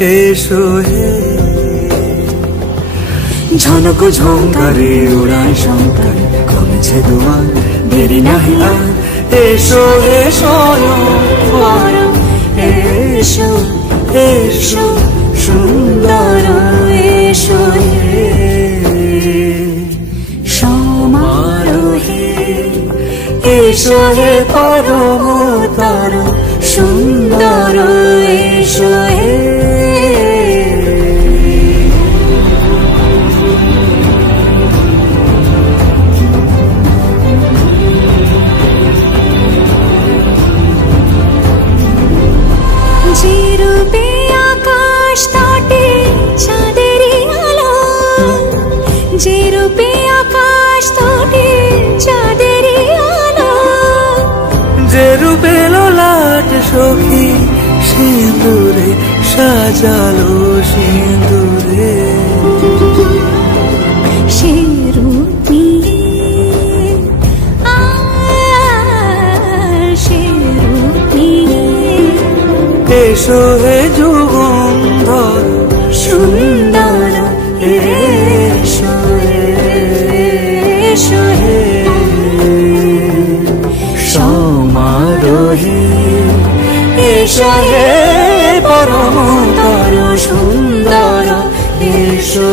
এসো হে। ঝনক ঝঙ্কারে উড়ায় শঙ্কার, কমেছে দুয়ার, দেরি নাহি আর। এসো এসো বরং, এসো এসো সুন্দর, এসো হে সমারোহে। এসো হে পরমতর সুন্দর, এসো হে। যে রূপে আকাশ তটে চাঁদেরই আলো, যে রূপে আকাশ তটে চাঁদেরই আলো, যে রূপে ললাট সখী সিঁদুরে সাজালো সিঁদুরে। সে রূপ নিয়ে, সে রূপ নিয়ে এসো হে যুগন্ধর সুন্দর, এসো এসো হে সমারোহে। এসো হে পরমতর সুন্দর, এসো।